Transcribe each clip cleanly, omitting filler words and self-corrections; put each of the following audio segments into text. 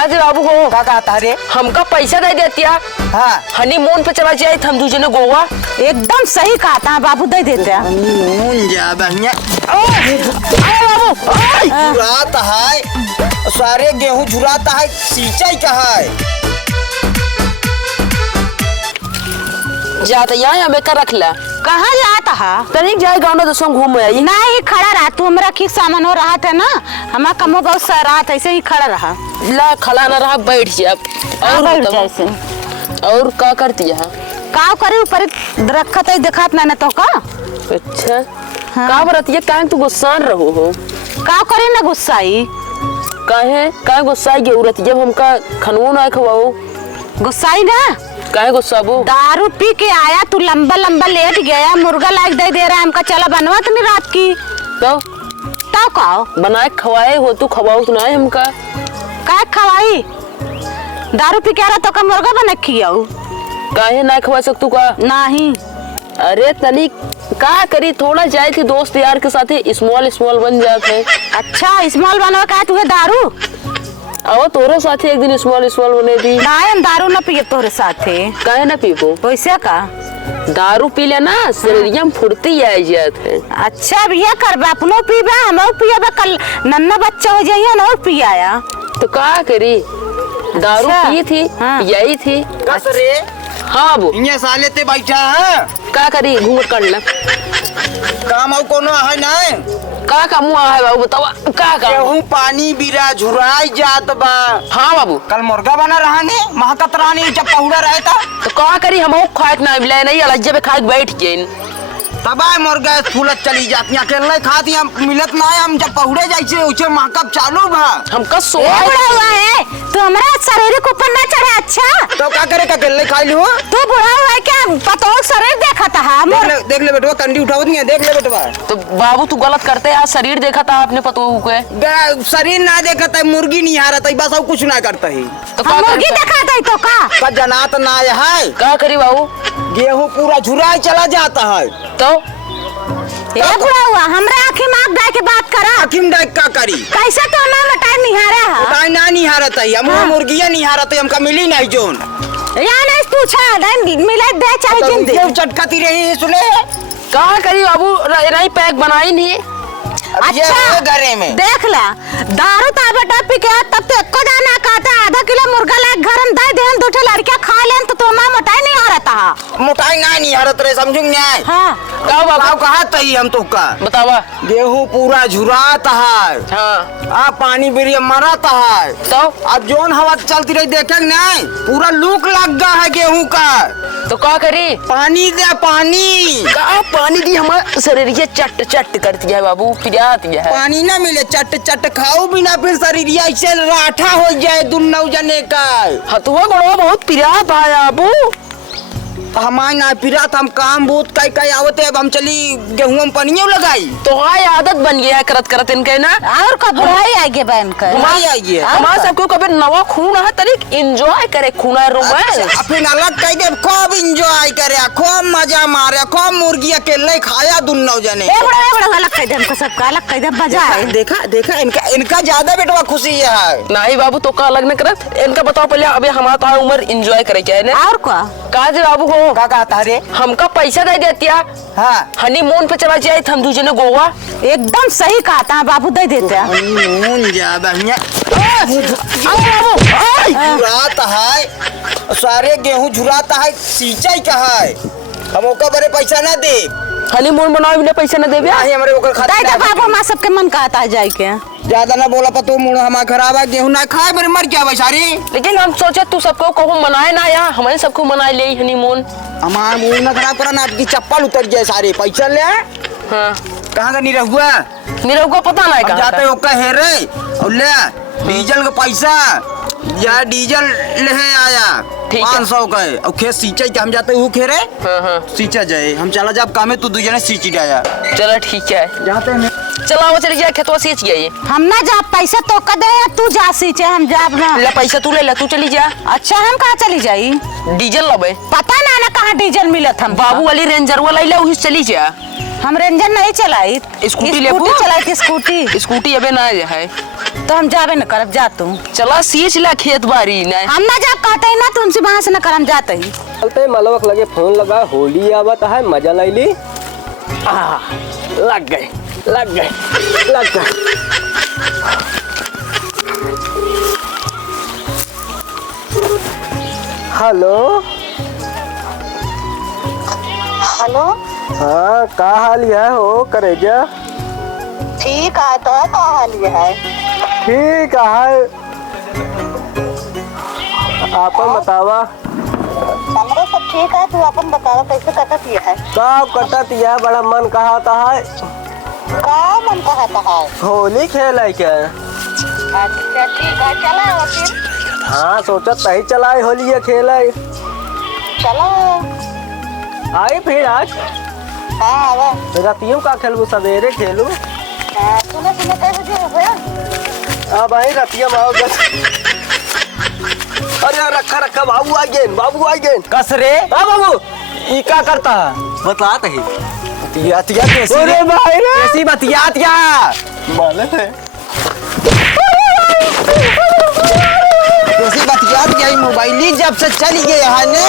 कहा थे बाबू हो का कहता रे? हमका पैसा दे देतिया। हाँ हनीमून पे चला जाए हम दूजे ने गोवा। एकदम सही कहा था बाबू, दे देते हैं। हनीमून जा बहिया। बाबू झुराता है सारे गेहूं झुराता है, सिंचाई कहा है? जाता यहाँ हमें का रख ला। कहाँ जाता है? तनिक जाए गाँव में दोस्तों घूम आई। नहीं खड़ा रहा, तू हमारा ठीक सामान हो रहा था ना, हमारा कमो बहुत सा रहा था, ऐसे ही खड़ा रहा। ला खड़ा न रहा, बैठ जा। और बैठ बताओ। जा ऐसे। और का करती है? का करे ऊपर रखा था, दिखात ना तो का। अच्छा हाँ। का बरती है? काहे तू गुस्सान रहो हो? का करे ना गुस्साई? काहे गुस्साई की औरत जब हमका खनवो ना खवाओ? गुस्साई ना? काहे गुस्साबो? दारू पी के आया तू, लंबा लंबा लेट गया, मुर्गा लाइक दे रहा है हमका, चला बनवा तो नहीं रात की तो खाओ बनाए खवाए हो तू, खवाओ तो ना हमका। का खवाई? दारू पी के आ रहा तो का मुर्गा बना खियाऊ? काहे ना खवा सकतू का? नहीं। अरे तनिक का करी, थोड़ा जाए थी दोस्त यार के साथ स्मॉल बन जाते। अच्छा स्मॉल बनवा का तुहे दारू? आओ तोरे साथ एक दिन स्मॉल बने दी। नहीं हम दारू ना पिए तोरे साथे। काहे ना पीबो? वैसे का दारू पी लेना शरीर में फुर्ती आ जात है। अच्छा भैया करबा, अपनो पीबा हमो पियाबा, कल नन्ना बच्चा हो जाइए ना और पियाया तो का करी? दारू अच्छा। पी थी। हाँ। यही थी। कस रे? हाँ वो इन्हें साले ते बैठा है का करी, घूमट कर ला। काम और कोनो है ना? का मुँह है बाबू बताओ का? गेहूं पानी बिरा झुराई जात बा। हाँ बाबू कल मुर्गा बना रहा ने, महकत रहा जब पहुड़ा रहता तो का करी, हम खाए ना मिला नहीं अलज्जे पे खाए बैठ गए। तबाह मुर्गा फूलत चली जाती, अकेले खाती हम मिलत ना है, हम जब पहुड़े जाइए उसे महकब चालू बा। हमका ए सोआ बुढ़ा हुआ है तू, हमारा शरीर के ऊपर ना चढ़ा। अच्छा तो क्या करे, अकेले खा लियो? तू बुढ़ा हुआ है क्या? पतो शरीर देखा था देख ले बेटवा, कंडी उठावत नहीं है, देख ले बेटवा। तो बाबू तू गलत करते यार, शरीर देखा था आपने पतो के? शरीर ना देखता है, मुर्गी नहीं हारता है, बस और कुछ ना करता है। तो हम मुर्गी देखा था तो का जनात ना है, का करी बाबू? गेहूं पूरा झुराई चला जाता है। तो ए बुढ़ा हुआ हमरा आँखें में आँख डाल के बात करा। आखिम डाक का करी? कैसे तो हमारा मटाई निहारा है? उठाई ना नहीं हारता है, हम मुर्गिया नहीं हारता है, हमका मिली नहीं जोन। या नहीं पूछा नहीं मिले दे चाहे जिंदगी तो चटकाती रही सुने। का करी बाबू, नहीं पैक बनाई नहीं। अच्छा घरे में देख ला, दारू ताबटा पी के तब तो एको दाना खाता, आधा किलो मुर्गा लाके घर में दे देन, दो ठे लड़कियां खा लेन तो तुम्हारा मोटाई नहीं आ रहा था। मोटाई ना नहीं हारत रहे, समझू नहीं? हाँ का बाबू कहा तही हम तो का बतावा। गेहूं पूरा झुराता है, हाँ पानी बिरिया मराता है। तो अब जोन हवा चलती रही देखे नहीं, पूरा लूक लग गया है गेहूं का। तो का करी? पानी दे पानी। का पानी दी हमारा शरीर ये चट चट करती है बाबू, पिराती है। पानी ना मिले चट चट खाओ बिना, फिर शरीर ऐसे राठा हो जाए दुन्नौ जने का। हथुआ गोड़वा बहुत पिरात है बाबू। हमारे ना पिरात, हम काम बहुत कई आवते, अब हम चली गेहूं में पानियों लगाई। तो हाय आदत बन गया है करत करत इनके ना। और का बुढ़ाई आगे बन कर हमारी आई है। हमारा सबको कभी नवा खून है तरीक एंजॉय करे, खूना रोमांस। फिर अलग कह दे, खूब इंजॉय करे, खूब मजा मारे, खूब मुर्गी अकेले खाया दुन्नौ जने। ए बड़ा अलग कह दे, हमको सबका अलग कह दे, मजा है। देखा इनका ज्यादा बेटवा खुशी है। नहीं बाबू तो का अलग न करत, इनका बताओ पहले। अभी हमारा तो उम्र एंजॉय करे क्या है और का का जे बाबू हो? का कहता रे? हमका पैसा दे देतिया। हाँ हनीमून पे चला जाए हम दूजे ने गोवा। एकदम सही कहा था बाबू, दे देते हैं। हनीमून जा बहिया। बाबू झुराता है सारे गेहूं झुराता है, सिंचाई कहा है? हम ओका बड़े पैसा ना दे, हनीमून बनाओ बिना पैसा न देबे। हमारे ओकर दे दे खाता बाबू, माँ सबके मन कहता है जाए के। ज्यादा ना बोला पतो मुड़ हमारा खराब है, गेहूं ना खाए मेरे मर क्या बेचारी। लेकिन हम सोचे तू सबको कहो मनाए ना, या हमें सबको मनाए ले हनीमून। हमारा मुंह ना खराब करा ना, आपकी चप्पल उतर जाए सारे पैसा ले। हाँ कहाँ का नहीं रहुआ? मेरे को पता नहीं कहाँ जाते ओका है रे और ले डीजल का पैसा, या डीजल ले आया ठीक है। 500 का है, और खेत सिंचाई के हम जाते वो खेरे हाँ सींचा जाए, हम चला जाब कामे तू दू जने सींच जाया चलो ठीक है। जाते हैं। चला वो चली जाए खेतवा सींच गई। हम ना जा, पैसा तो का दे, तू जा सींचे, हम जाब ना। ले पैसा तू ले, तू चली जा। अच्छा हम कहाँ चली जाई? डीजल लबे पता ना कहाँ डीजल मिलत हम। बाबू वाली रेंजर वाला ले वही चली जा। हम रेंजर नहीं चलाई, स्कूटी लेबू? चलाई स्कूटी। स्कूटी अबे ना है तो हम जाबे न करब, जा तू। चला सींच ला खेत बाड़ी ना। हम ना जा कहते ही ना तुमसे वहां से न करम जाते ही। चलते मलवक लगे फोन लगा, होली आवत है, मजा लैली। लग गए लग गए लग गए। हेलो हेलो, हाँ का हाल है हो करेजा? ठीक है तो का हाल है? ठीक है, आपन बतावा। हमरे सब ठीक है, तू अपन बताओ कैसे कटत है? का कटत यह बड़ा मन कहता है, का मन कहता है? होली खेल है क्या? अच्छा ठीक है, चला फिर। हाँ सोचत नहीं चलाए होली खेल है। चलो आई फिर आज हाँ रातियों का खेलू, सवेरे खेलू। सुने सुने कैसे जो हो अब आई रतिया माओ बस। अरे रखा रखा बाबू आ गए, बाबू आ गए। कस रे हाँ बाबू, ई का करता है बतलात है। बतियातिया कैसी अरे भाई रे, कैसी बतियातिया मालूम है कैसी बतियातिया? ई मोबाइल जब से चली गई है ना,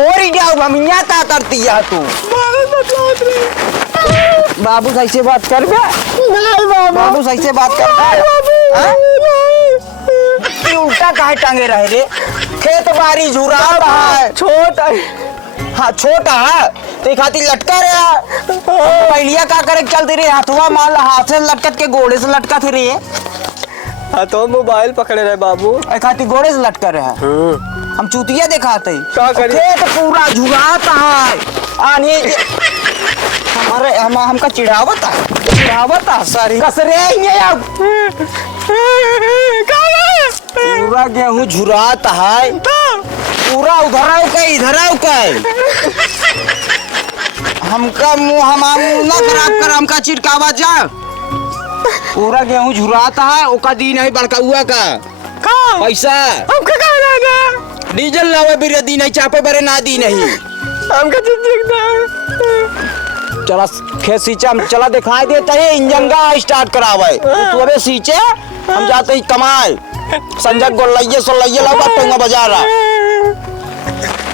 और ही क्या भमिया ता करती है तू? बाबू सही से बात कर बे। बाबू सही से बात करता है। हाँ? ये उल्टा काहे टांगे रहे रे? खेत बाड़ी झुरा है, छोटा हाँ छोटा है ते खातिर लटका रे। मोबाइलिया का करे चलती रे, हाथवा माल हाथ से लटकत के गोड़े से लटका थे रे। हाँ तो मोबाइल पकड़े रहे बाबू। ए खातिर गोड़े से लटका रहे। हम चूतिया दिखाते क्या करिए? खेत पूरा झुराता है। आने हमारे हमका चिढ़ावता सारी कसरे ये पूरा गेहूं झुराता है, पूरा इधर हमका मुंह ना खराब कर, हमका चिड़कावा जा। पूरा गेहूं झुराता है, ओका दिन है बड़का हुआ का पैसा हमका कहा रहेगा? डीजल लावे बिरे दी नहीं, चापे बरे ना दी नहीं। हमका चिंता चला खेत सींचे, हम चला दिखाई देता है इंजन का स्टार्ट करावे। तू अबे सींचे, हम जाते ही कमाए। संजय गोलैये सोलैये लगा टोंगा बाजार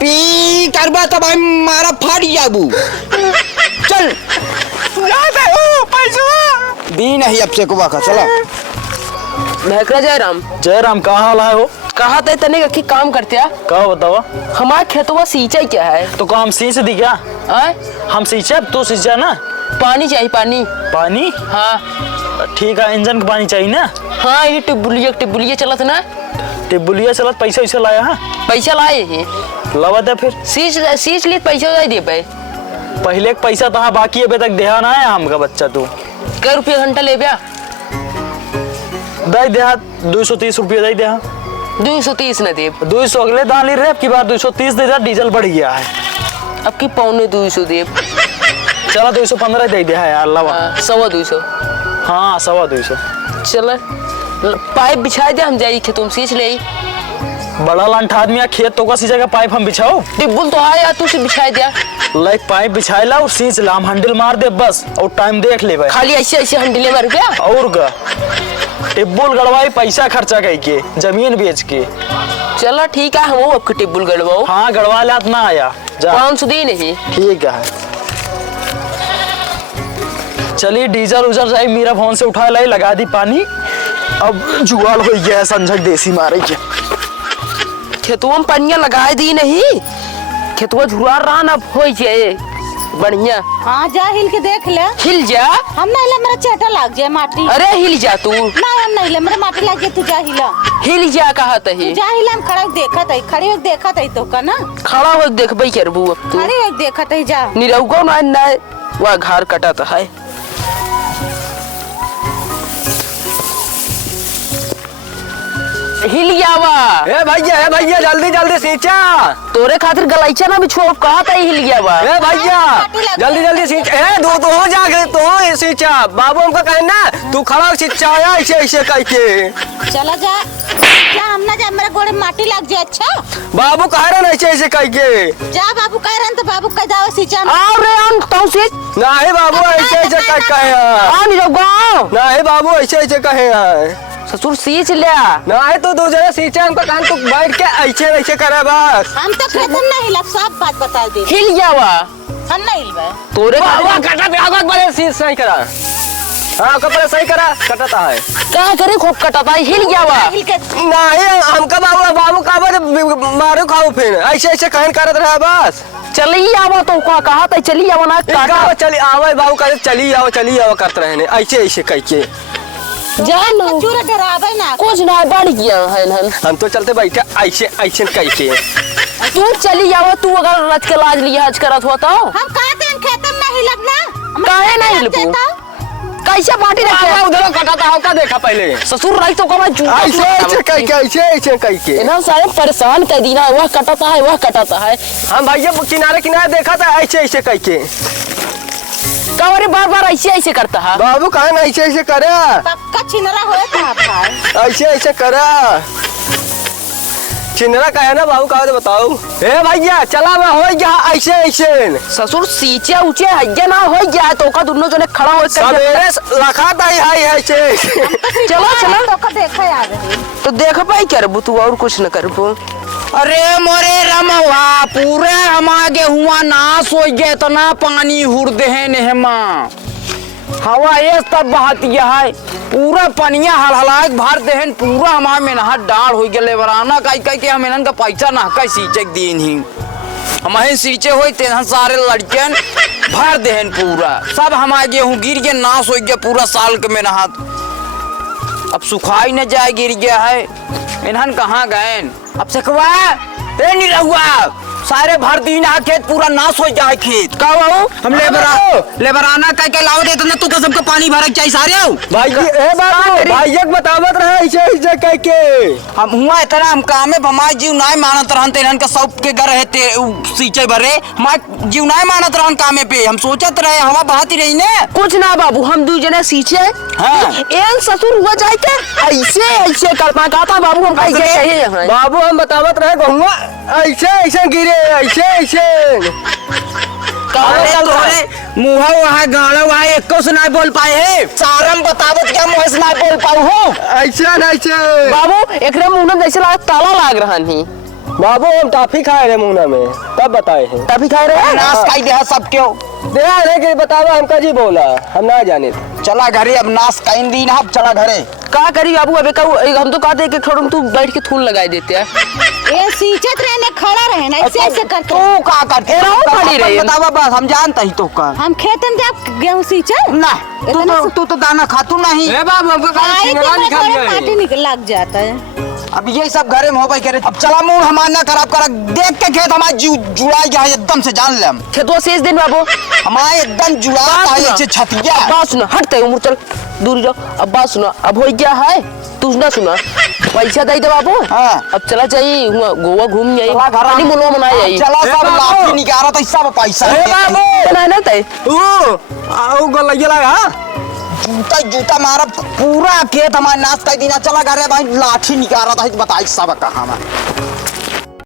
पी करबा तब हम मारा फाड़ जाबू। चल दी नहीं अब से कुआ का चला। भैकरा जयराम जयराम का हाल है हो? कहा थे तने का काम करते हैं? का बतावा? हमारे खेतवा सिंचाई क्या है? तो का हम सींच दी क्या? आए? हम सींचे, तू सींचा ना। पानी चाहिए, पानी। पानी? हाँ ठीक है, इंजन का पानी चाहिए ना। हाँ, ये टिब्बुलिया चलत ना। टिब्बुलिया चलत, पैसा वैसा लाया है? पैसा लाए है, लवा दे फिर। सींच लिए पैसा दे पे। पहले के पैसा तो बाकी अभी तक देहा ना है हमका बच्चा। तू कै रुपया घंटा ले बया? दे देहा 230 रुपया दे देहा। 230 न दे। 200 अगले दान ली रहे, अब की बार 230 दे दिया, डीजल बढ़ गया है। अब की पौने 200 दे। चला 215 दे दिया है यार लवा। 250। हाँ 250। चल पाइप बिछा दे, हम जाई खेतों में सींच ले। बड़ा लंठा आदमी है, खेत तो का सींचा का पाइप हम बिछाओ। टिब्बुल तो आया, तू से बिछा दिया। लाइक पाइप बिछाए ला और सींच ला, हम हंडल मार दे बस, और टाइम देख ले भाई। खाली ऐसे हंडले में रुपया और का टिब्बुल गड़वाई, पैसा खर्चा कई के, जमीन बेच के। चला ठीक है, हम अब टिब्बुल गड़वाओ। हाँ गड़वा ला ना आया जा। 500 दी नहीं। ठीक है, चलिए डीजल उजल जाए, मेरा फोन से उठा लाई, लगा दी पानी। अब जुगाड़ हो गया है, संजय देसी मारे के। खेतुआ में पनिया लगाए दी नहीं, खेतुआ झुरा रहा ना हो जाए बढ़िया। हाँ जा हिल के देख ले। हिल जा। हम नहीं ले, मेरा चेटा लग जाए माटी। अरे हिल जा तू। नहीं हम नहीं ले, मेरा माटी लग जाए, तू जा हिला। हिल जा कहा तही। जा हिला, हम खड़ा देखा था, खड़ी होके देखा था तो का ना। खड़ा हो देखबई करबू अब तू। खड़ी होके देखा था, जा निरहुको ना वह घर कटा है। हिल जावा। ए भैया जल्दी जल्दी सींचा। तोरे खातिर गलाइचा ना बिछो, कहा था हिल गया। ए भैया जल्दी जल्दी सींच। ए दो तो हो जा गए, तो सींचा। बाबू हमको कहे ना, तू खड़ा सींचा ऐसे ऐसे कह के। चला जा, जा हम ना जा, मेरा गोड़े माटी लग जाए। अच्छा बाबू कह रहे नहीं ऐसे कह के जा बाबू कह रहे तो बाबू कह जाओ सींचा में। आओ रे हम तो से नहीं बाबू ऐसे ऐसे कहे आन जो गाँव नहीं बाबू ऐसे ऐसे कहे हैं ससुर सींच लिया। नहीं तो दो जगह सींचे हमको कहा तू बैठ के ऐसे ऐसे करे बस। हम तो खेतन नहीं हिलब, सब बात बता दे। हिल गया हुआ हम नहीं हिलबे तोरे बाबू कटा पे आगत बड़े सीट सही करा। हाँ कपड़े सही करा कटता है क्या करे खूब कटाता है, हिल गया हुआ। हिल के नहीं हमका बाबू का मारो खाओ फिर ऐसे ऐसे कहन करत रहे बस। चली आवा तो कहा था चली आवा ना काटा चली आवे बाबू कहते चली आओ करते रहे ऐसे ऐसे कह के जा ना चूरा डरावे ना। कुछ ना बढ़ गया है हन। हम तो चलते बैठे ऐसे ऐसे कह के तू चली आवा, तू अगर रच के लाज लिहाज करत हुआ तो हम कहते हैं खेतन नहीं हिलब ना। काहे नहीं हिलबू? कैसे बाटी रखे उधर कटाता हो का देखा पहले ससुर रही तो कमा जूता ऐसे ऐसे कह के ऐसे ऐसे कह के इन्हें सारे परेशान कर दीना, वह कटाता है वह कटाता है। हम भैया किनारे किनारे देखा था ऐसे ऐसे कह के कवरे बार बार ऐसे ऐसे करता है। बाबू कहा ना ऐसे ऐसे करे पक्का छिनरा होए था भाई। ऐसे ऐसे करा चिन्हरा का है ना बाबू कहा तो बताओ। ए भैया चला मैं हो गया ऐसे ऐसे ससुर सींचे ऊंचे हइया ना हो गया तो का दोनों जने खड़ा हो सवेरे रखा था ही ऐसे चलो चलो तो का देखा यार है। तो देख पाई कर तू और कुछ न कर पो। अरे मोरे रमवा पूरे हमा गेहुआ नाश हो गए, इतना पानी हुर दे नेहमा हवा ये तब बहतिया है पूरा पनिया हलहलाए भर देहन पूरा हमारे में नहा डाल हो गए लेबराना कह कह के हम इनन का पैसा ना कह सींचे दिन ही हमारे सींचे होई तेन सारे लड़कन भर देहन पूरा सब हमारे गेहूं गिर के नाश हो गया पूरा साल के में नहा अब सुखाई न जाए गिर गया है इन्हन कहाँ गए अब सकवा नहीं रहुआ सारे भर दिन खेत पूरा नाश हो जाए खेत का हम लेबराना कह के लाओ देते ना तू का सबका पानी भरक चाहिए सारे भाई ए बाबू भाई बतावत रहे ऐसे ऐसे कह के हम हुआ इतना हम काम में हमारे जीव नाय मानत रहन तेरन का सब के घर रहते सींचे भरे हमारे जीव नाय मानत रहन कामे पे हम सोचत रहे हवा बहाती रही ने कुछ ना बाबू हम दू जने सींचे हाँ। एन ससुर हुआ जाए के ऐसे ऐसे करना कहता बाबू हम कहीं गए बाबू हम बतावत रहे गहुआ ऐसे ऐसे गिरे ऐसे ऐसे मुहा वहाँ गाड़ा वहाँ एक से नहीं बोल पाए है सारम बतावत क्या मुँह से नहीं बोल पाऊ हो ऐसे ऐसे बाबू एक मुंह में जैसे ताला लाग रहा नहीं। बाबू हम टॉफी खाए रहे मुन्ना में तब बताए हैं तभी खा रहे हैं नाश खाई दे सब क्यों देखा रे कि बतावा हमका जी बोला हम ना जाने चला घरे अब नाश काइन दिन अब चला घरे का करी बाबू अबे हम तो कहते कि थोड़ा तू बैठ के थूल लगाई देते हैं। ये सींचत रहने खड़ा रहे ना ऐसे ऐसे करते। तू का करते खड़ी रही बतावा बस हम जानता ही तो का हम खेतन जा गेहूं सींचे ना तू तो दाना खातू नहीं ए बाबू हमको आई तो सिंगड़ा निकाल मेरे गया पार्टी निकल लग जाता है। अब ये सब घरे में हो भाई करे अब चला मूड हमारा ना खराब करा देख के खेत हमारा जीव जुड़ा गया है एकदम से जान ले हम खेतवा शेष दिन बाबू हमारा एकदम जुड़ा है ऐसे छतिया बात सुना हटते उम्र चल दूर जाओ। अब बात सुना अब हो गया है तू ना सुना पैसा दे दे बाबू। हाँ। अब चला चाहिए गोवा घूम जाइए चला घर मुलो मनाया जाइए चला सब लाठी निकाला तो सब पैसा ना तय ओ गलैया लगा जूता जूता मारा पूरा खेत हमारा नाश कर देना चला घरे भाई लाठी निकाला था बताई सब कहा